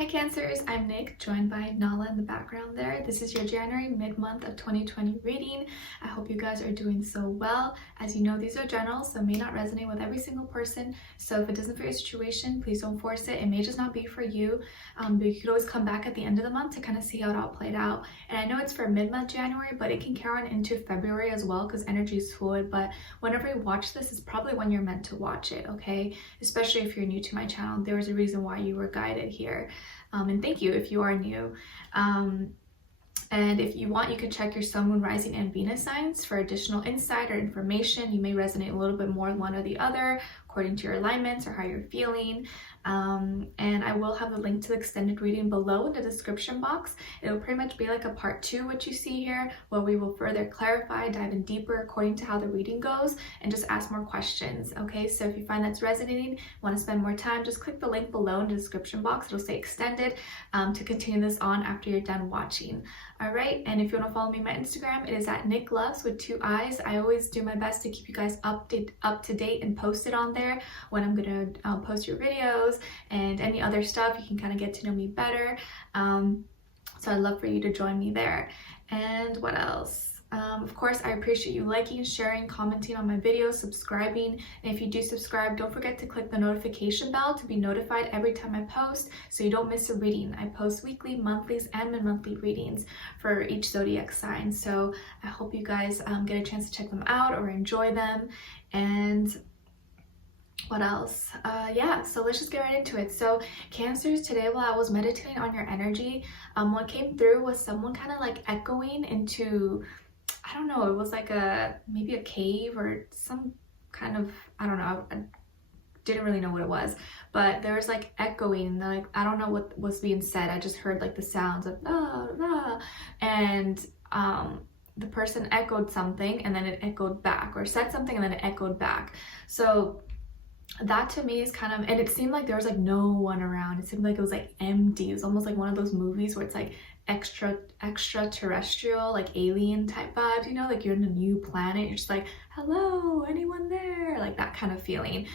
Hi Cancers, I'm Nick, joined by Nala in the background there. This is your January mid-month of 2020 reading. I hope you guys are doing so well. As you know, these are general, so may not resonate with every single person. So if it doesn't fit your situation, please don't force it. It may just not be for you, but you could always come back at the end of the month to kind of see how it all played out. And I know it's for mid-month January, but it can carry on into February as well because energy is fluid. But whenever you watch this, is probably when you're meant to watch it, okay? Especially if you're new to my channel, there was a reason why you were guided here. And thank you if you are new. And if you want, you can check your Sun, Moon, Rising, and Venus signs for additional insight or information. You may resonate a little bit more one or the other according to your alignments or how you're feeling. And I will have the link to the extended reading below in the description box. It'll pretty much be like a part 2, what you see here, where we will further clarify, dive in deeper according to how the reading goes, and just ask more questions. Okay, so if you find that's resonating, want to spend more time, just click the link below in the description box. It'll say extended to continue this on after you're done watching. All right, and if you want to follow me on my Instagram, it is at NicLoves with 2 eyes. I always do my best to keep you guys up to date and posted on there when I'm gonna post your videos and any other stuff. You can kind of get to know me better. So I'd love for you to join me there. And what else? Of course, I appreciate you liking, sharing, commenting on my videos, subscribing. And if you do subscribe, don't forget to click the notification bell to be notified every time I post so you don't miss a reading. I post weekly, monthlies, and mid-monthly readings for each zodiac sign. So I hope you guys get a chance to check them out or enjoy them. And what else? Yeah, so let's just get right into it. So Cancers, today while I was meditating on your energy, what came through was someone kind of like echoing into, I don't know, it was like maybe a cave or some kind of, I don't know, I didn't really know what it was, but there was like echoing, like I don't know what was being said. I just heard like the sounds of ah, ah, and the person echoed something and then it echoed back, or said something and then it echoed back. So that to me is kind of, and it seemed like there was like no one around. It seemed like it was like empty. It was almost like one of those movies where it's like extraterrestrial, like alien type vibes, you know, like you're in a new planet, you're just like, hello, anyone there, like that kind of feeling.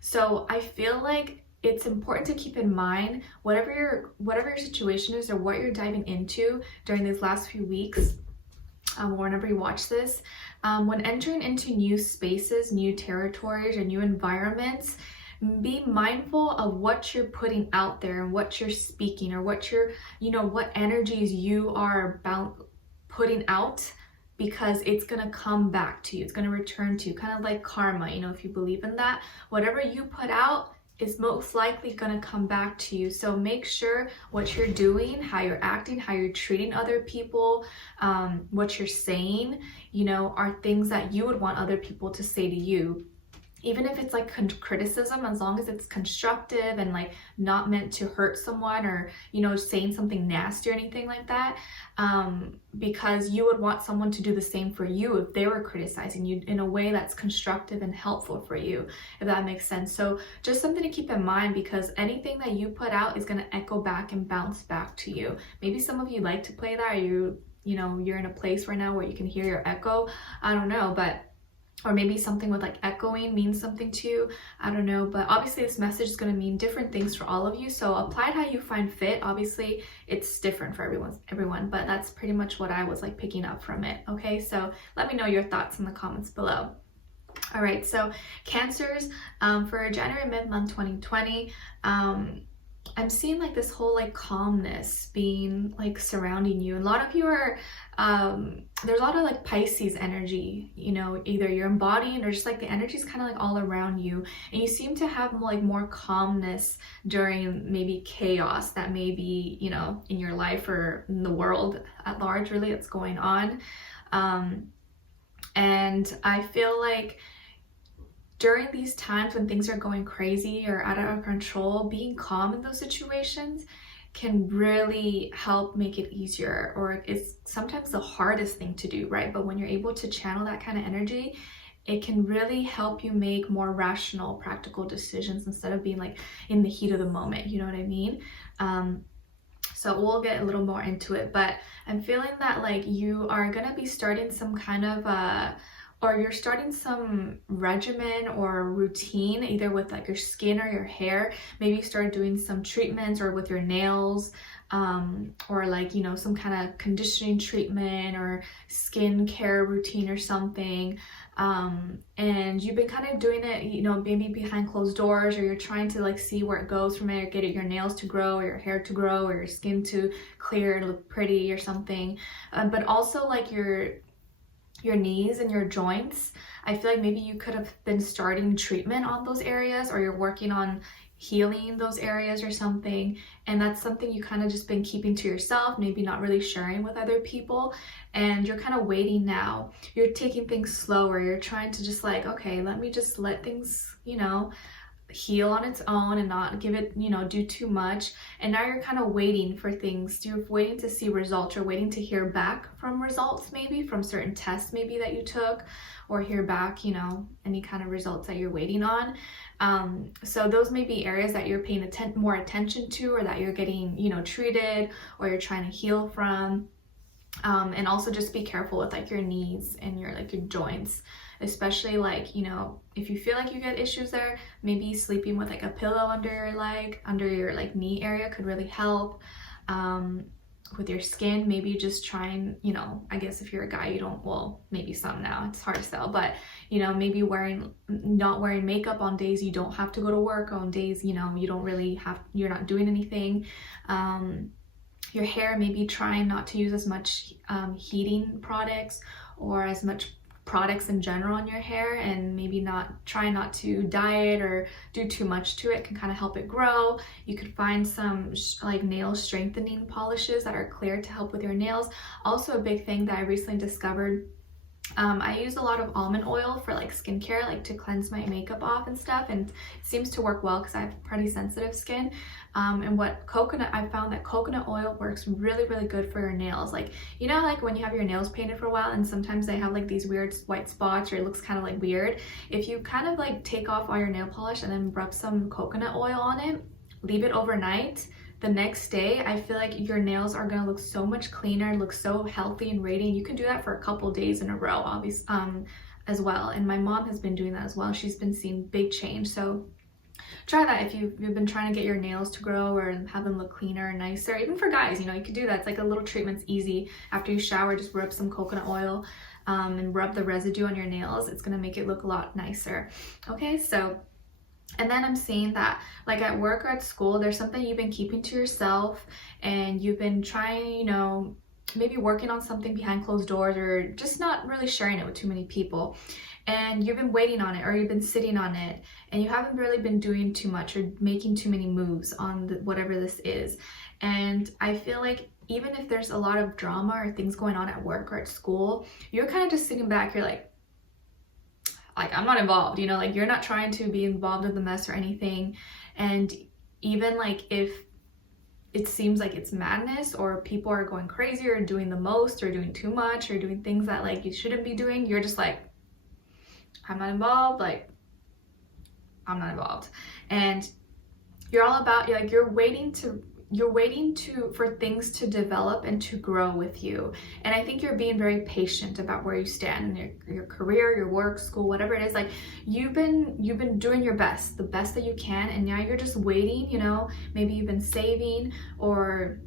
So I feel like it's important to keep in mind whatever your situation is or what you're diving into during these last few weeks, whenever you watch this, when entering into new spaces, new territories, or new environments, be mindful of what you're putting out there and what you're speaking, or what you're, you know, what energies you are putting out, because it's going to come back to you. It's going to return to you, kind of like karma, you know, if you believe in that. Whatever you put out is most likely going to come back to you. So make sure what you're doing, how you're acting, how you're treating other people, what you're saying, you know, are things that you would want other people to say to you. Even if it's like criticism, as long as it's constructive and like not meant to hurt someone, or, you know, saying something nasty or anything like that, because you would want someone to do the same for you if they were criticizing you in a way that's constructive and helpful for you, if that makes sense. So just something to keep in mind, because anything that you put out is going to echo back and bounce back to you. Maybe some of you like to play that, or you know, you're in a place right now where you can hear your echo. I don't know, but or maybe something with like echoing means something to you. I don't know, but obviously this message is going to mean different things for all of you. So apply it how you find fit. Obviously it's different for everyone, but that's pretty much what I was like picking up from it. Okay, so let me know your thoughts in the comments below. All right, so Cancers, for January mid-month 2020, I'm seeing like this whole like calmness being like surrounding you. A lot of you are, there's a lot of like Pisces energy, you know, either you're embodying or just like the energy is kind of like all around you. And you seem to have like more calmness during maybe chaos that may be, you know, in your life or in the world at large, really, that's going on. And I feel like during these times when things are going crazy or out of control, being calm in those situations can really help make it easier, or it's sometimes the hardest thing to do, right? But when you're able to channel that kind of energy, it can really help you make more rational, practical decisions instead of being like in the heat of the moment, you know what I mean? So we'll get a little more into it, but I'm feeling that like you are gonna be starting some kind of or you're starting some regimen or routine, either with like your skin or your hair. Maybe you start doing some treatments or with your nails, or like, you know, some kind of conditioning treatment or skin care routine or something. And you've been kind of doing it, you know, maybe behind closed doors, or you're trying to like see where it goes from there, get your nails to grow or your hair to grow or your skin to clear and look pretty or something. But also like your knees and your joints. I feel like maybe you could have been starting treatment on those areas, or you're working on healing those areas or something, and that's something you kind of just been keeping to yourself, maybe not really sharing with other people, and you're kind of waiting now. You're taking things slower. You're trying to just like, okay, let me just let things, you know, heal on its own and not give it, you know, do too much. And now you're kind of waiting for things. You're waiting to see results. You're waiting to hear back from results, maybe from certain tests maybe that you took, or hear back, you know, any kind of results that you're waiting on. So those may be areas that you're paying more attention to, or that you're getting, you know, treated, or you're trying to heal from. And also just be careful with like your knees and your like your joints, especially like, you know, if you feel like you get issues there, maybe sleeping with like a pillow under your leg, under your like knee area could really help. With your skin, maybe just trying, you know, I guess if you're a guy, you don't, well, maybe some now, it's hard to tell, but you know, maybe not wearing makeup on days you don't have to go to work, on days, you know, you don't really have, you're not doing anything. Your hair, maybe trying not to use as much heating products or as much products in general on your hair, and maybe try not to dye it or do too much to it, can kind of help it grow. You could find some like nail strengthening polishes that are clear to help with your nails. Also a big thing that I recently discovered, I use a lot of almond oil for like skincare, like to cleanse my makeup off and stuff, and it seems to work well because I have pretty sensitive skin. And I found that coconut oil works really, really good for your nails. Like, you know, like when you have your nails painted for a while and sometimes they have like these weird white spots, or it looks kind of like weird. If you kind of like take off all your nail polish and then rub some coconut oil on it, leave it overnight, the next day, I feel like your nails are gonna look so much cleaner, look so healthy and radiant. You can do that for a couple days in a row, obviously, as well. And my mom has been doing that as well. She's been seeing big change. So try that if you've been trying to get your nails to grow or have them look cleaner and nicer. Even for guys, you know, you can do that. It's like a little treatment's easy. After you shower, just rub some coconut oil and rub the residue on your nails. It's gonna make it look a lot nicer. Okay, so, and then I'm seeing that like at work or at school, there's something you've been keeping to yourself, and you've been trying, you know, maybe working on something behind closed doors, or just not really sharing it with too many people. And you've been waiting on it, or you've been sitting on it, and you haven't really been doing too much or making too many moves on whatever this is. And I feel like even if there's a lot of drama or things going on at work or at school, you're kind of just sitting back, you're like, I'm not involved, you know, like you're not trying to be involved in the mess or anything. And even like if it seems like it's madness, or people are going crazy or doing the most or doing too much or doing things that like you shouldn't be doing, you're just like, I'm not involved, like I'm not involved. And you're all about, you're waiting for things to develop and to grow with you. And I think you're being very patient about where you stand in your career, your work, school, whatever it is. Like you've been doing your best, the best that you can, and now you're just waiting, you know, maybe you've been saving, or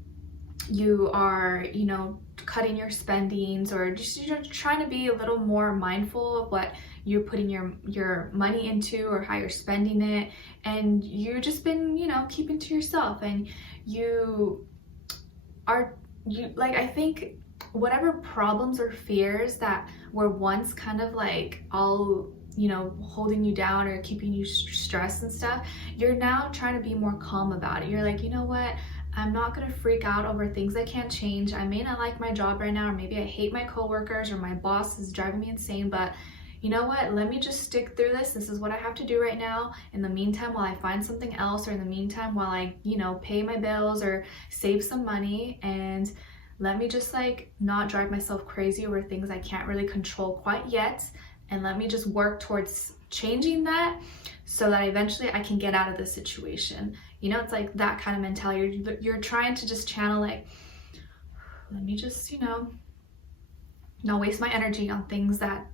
you are, you know, cutting your spendings, or just, you know, trying to be a little more mindful of what you're putting your money into or how you're spending it. And you've just been, you know, keeping to yourself, and I think whatever problems or fears that were once kind of like all, you know, holding you down or keeping you stressed and stuff, you're now trying to be more calm about it. You're like, you know what, I'm not gonna freak out over things I can't change. I may not like my job right now, or maybe I hate my coworkers, or my boss is driving me insane, but you know what, let me just stick through this. This is what I have to do right now. In the meantime, while I find something else, or in the meantime, while I, you know, pay my bills or save some money, and let me just like not drive myself crazy over things I can't really control quite yet. And let me just work towards changing that so that eventually I can get out of this situation. You know, it's like that kind of mentality. You're trying to just channel like, let me just, you know, not waste my energy on things that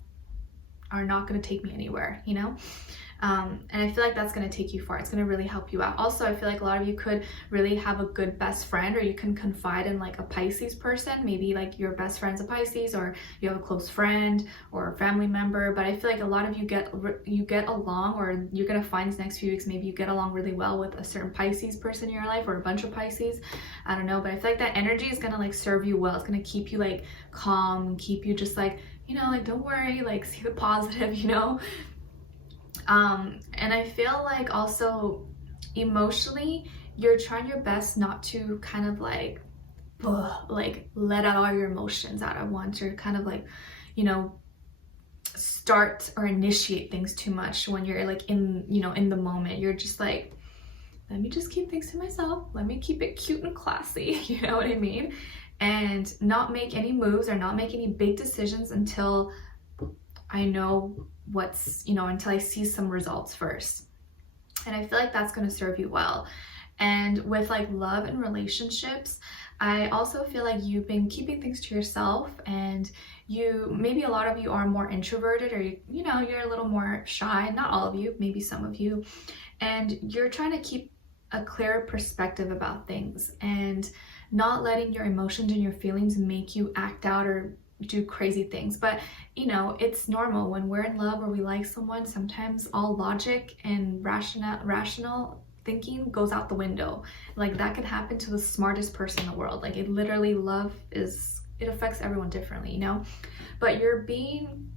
are not going to take me anywhere, you know? And I feel like that's going to take you far. It's going to really help you out. Also, I feel like a lot of you could really have a good best friend, or you can confide in like a Pisces person. Maybe like your best friend's a Pisces, or you have a close friend or a family member. But I feel like a lot of you get along, or you're going to find these next few weeks, maybe you get along really well with a certain Pisces person in your life, or a bunch of Pisces. I don't know, but I feel like that energy is going to like serve you well. It's going to keep you like calm, keep you just like, you know, like don't worry, like see the positive, you know? And I feel like also emotionally, you're trying your best not to kind of like let out all your emotions out at once, or kind of like, you know, start or initiate things too much when you're like in, you know, in the moment. You're just like, let me just keep things to myself. Let me keep it cute and classy. You know what I mean? And not make any moves or not make any big decisions until I know what's, you know, until I see some results first. And I feel like that's going to serve you well. And with like love and relationships, I also feel like you've been keeping things to yourself, and maybe a lot of you are more introverted, or you know, you're a little more shy. Not all of you, maybe some of you. And you're trying to keep a clear perspective about things, and not letting your emotions and your feelings make you act out or do crazy things. But you know, it's normal when we're in love or we like someone. Sometimes all logic and rational thinking goes out the window. Like that could happen to the smartest person in the world. Like it literally, it affects everyone differently, you know? But you're being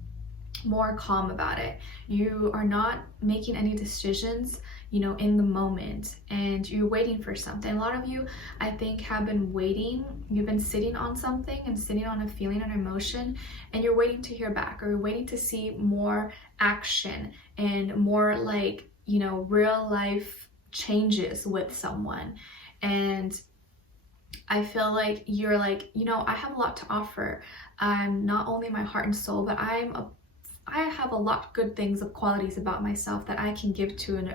more calm about it. You are not making any decisions, you know, in the moment, and you're waiting for something. A lot of you, I think, have been waiting. You've been sitting on something and sitting on a feeling or an emotion, and you're waiting to hear back, or you're waiting to see more action and more like, you know, real life changes with someone. And I feel like you're like, you know, I have a lot to offer. I'm not only my heart and soul, but I have a lot of good things, of qualities about myself that I can give to, and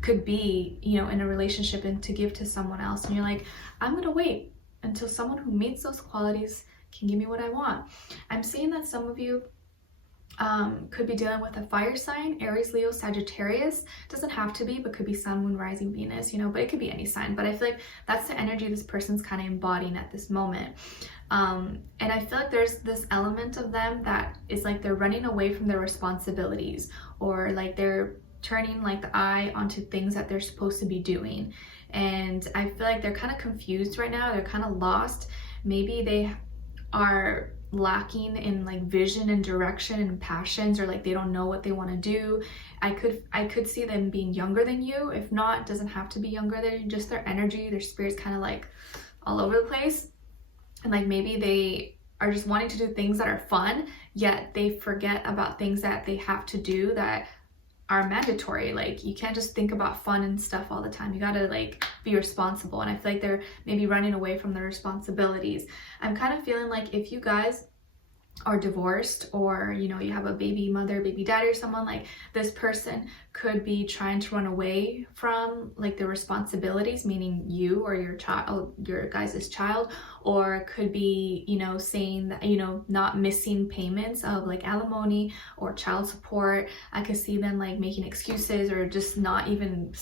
could be, you know, in a relationship and to give to someone else. And you're like, I'm gonna wait until someone who meets those qualities can give me what I want. I'm seeing that some of you could be dealing with a fire sign, Aries, Leo, Sagittarius. Doesn't have to be, but could be Sun, Moon, Rising, Venus, you know, but it could be any sign. But I feel like that's the energy this person's kind of embodying at this moment. And I feel like there's this element of them that is like they're running away from their responsibilities, or like they're turning like the eye onto things that they're supposed to be doing. And I feel like they're kind of confused right now. They're kind of lost. Maybe they are lacking in like vision and direction and passions, or like they don't know what they want to do. I could see them being younger than you. If not, it doesn't have to be younger than you, just their energy, their spirit's kind of like all over the place. And like maybe they are just wanting to do things that are fun, yet they forget about things that they have to do that are mandatory. Like you can't just think about fun and stuff all the time. You gotta like be responsible. And I feel like they're maybe running away from their responsibilities. I'm kind of feeling like if you guys are divorced, or you know, you have a baby mother, baby daddy, or someone, like this person could be trying to run away from like the responsibilities, meaning you or your child, your guys' child, or could be, you know, saying that, you know, not missing payments of like alimony or child support. I could see them like making excuses, or just not even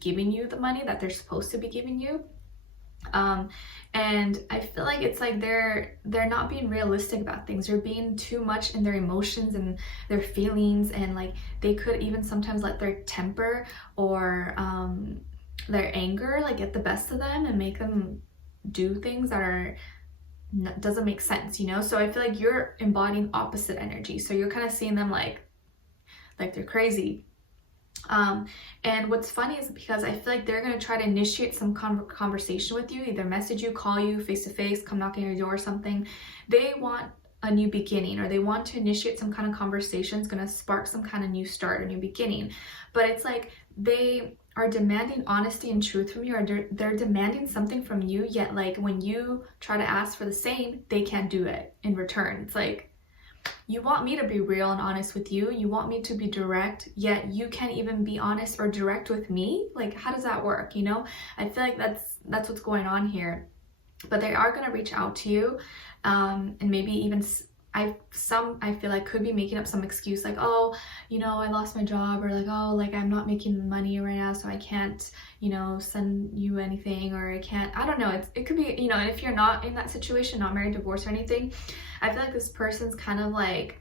giving you the money that they're supposed to be giving you. And I feel like it's like they're not being realistic about things. They're being too much in their emotions and their feelings, and like they could even sometimes let their temper or their anger like get the best of them and make them do things that doesn't make sense, you know? So I feel like you're embodying opposite energy. So you're kind of seeing them like they're crazy. And what's funny is because I feel like they're going to try to initiate some conversation with you, either message you, call you face to face, come knocking on your door or something. They want a new beginning, or they want to initiate some kind of conversation. It's going to spark some kind of new start or new beginning. But it's like they are demanding honesty and truth from you, or they're demanding something from you, yet like when you try to ask for the same, they can't do it in return. It's like, you want me to be real and honest with you. You want me to be direct, yet you can't even be honest or direct with me. Like, how does that work? You know, I feel like that's what's going on here. But they are going to reach out to you, and maybe even I feel like could be making up some excuse like, oh, you know, I lost my job, or like, oh, like I'm not making money right now, so I can't, you know, send you anything, or I can't, I don't know. It could be, you know, and if you're not in that situation, not married, divorced, or anything, I feel like this person's kind of like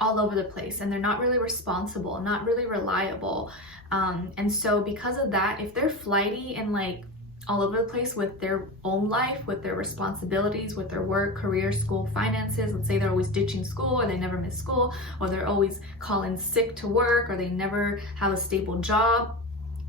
all over the place, and they're not really responsible, not really reliable. And so because of that, if they're flighty and like all over the place with their own life, with their responsibilities, with their work, career, school, finances. Let's say they're always ditching school, or they never miss school, or they're always calling sick to work, or they never have a stable job.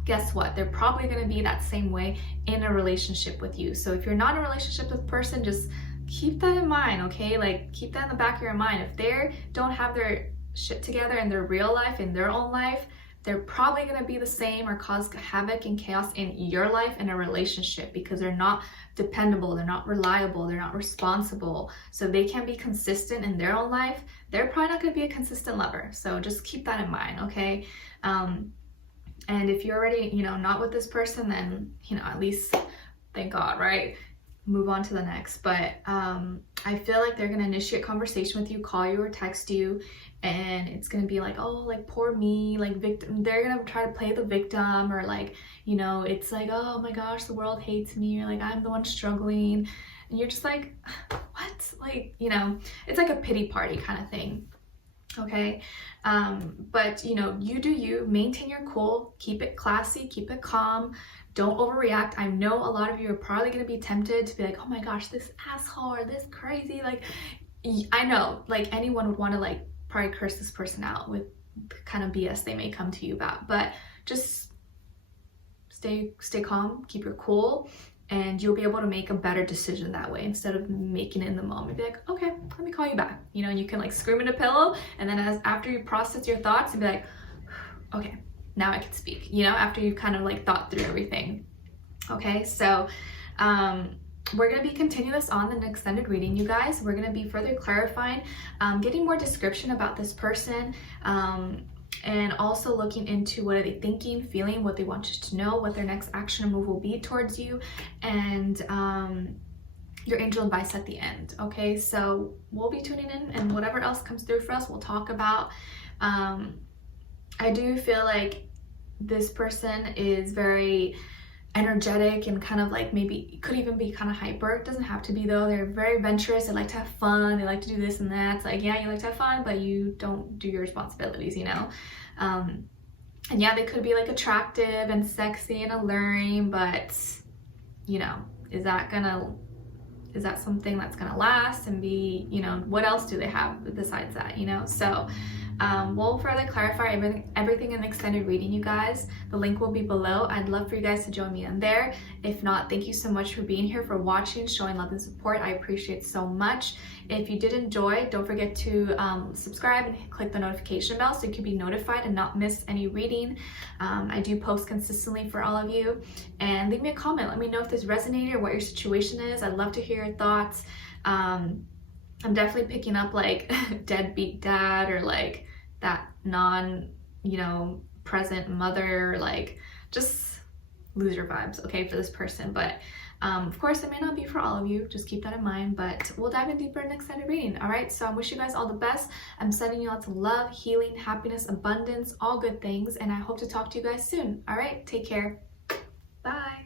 Guess what? They're probably going to be that same way in a relationship with you. So if you're not in a relationship with a person, just keep that in mind, okay? Like keep that in the back of your mind. If they don't have their shit together in their real life, in their own life, they're probably going to be the same or cause havoc and chaos in your life in a relationship, because they're not dependable, they're not reliable, they're not responsible. So they can be consistent in their own life. They're probably not going to be a consistent lover. So just keep that in mind, okay? And if you're already, you know, not with this person, then, you know, at least thank God, right? Move on to the next. But I feel like they're going to initiate conversation with you, call you or text you, and it's going to be like, oh, like poor me, like victim. They're going to try to play the victim, or like, you know, it's like, oh my gosh, the world hates me, or like I'm the one struggling, and you're just like, what? Like, you know, it's like a pity party kind of thing. Okay. But you know, you do you, maintain your cool, keep it classy, keep it calm, don't overreact. I know a lot of you are probably going to be tempted to be like, oh my gosh, this asshole, or this crazy, like, I know, like anyone would want to like probably curse this person out with the kind of BS they may come to you about, but just stay calm, keep your cool, and you'll be able to make a better decision that way, instead of making it in the moment. Be like, okay, let me call you back. You know, you can like scream in a pillow, and then after you process your thoughts, and be like, okay, now I can speak, you know, after you've kind of like thought through everything. Okay, so we're going to be continuing this on an extended reading, you guys. We're going to be further clarifying, getting more description about this person, and also looking into what are they thinking, feeling, what they want you to know, what their next action or move will be towards you, and your angel advice at the end. Okay, so we'll be tuning in, and whatever else comes through for us, we'll talk about. I do feel like this person is very energetic and kind of like, maybe could even be kind of hyper. It doesn't have to be though. They're very adventurous. They like to have fun. They like to do this and that. It's like, yeah, you like to have fun, but you don't do your responsibilities, you know? And yeah, they could be like attractive and sexy and alluring, but you know, is that something that's gonna last and be, you know, what else do they have besides that, you know? So we'll further clarify everything in the extended reading, you guys. The link will be below. I'd love for you guys to join me in there. If not, thank you so much for being here, for watching, showing love and support. I appreciate it so much. If you did enjoy, don't forget to subscribe and click the notification bell so you can be notified and not miss any reading. I do post consistently for all of you. And leave me a comment. Let me know if this resonated or what your situation is. I'd love to hear your thoughts. I'm definitely picking up like deadbeat dad, or like that you know, present mother, like just loser vibes, okay, for this person. But of course, it may not be for all of you. Just keep that in mind. But we'll dive in deeper in the extended reading. All right, so I wish you guys all the best. I'm sending you lots of love, healing, happiness, abundance, all good things. And I hope to talk to you guys soon. All right, take care. Bye.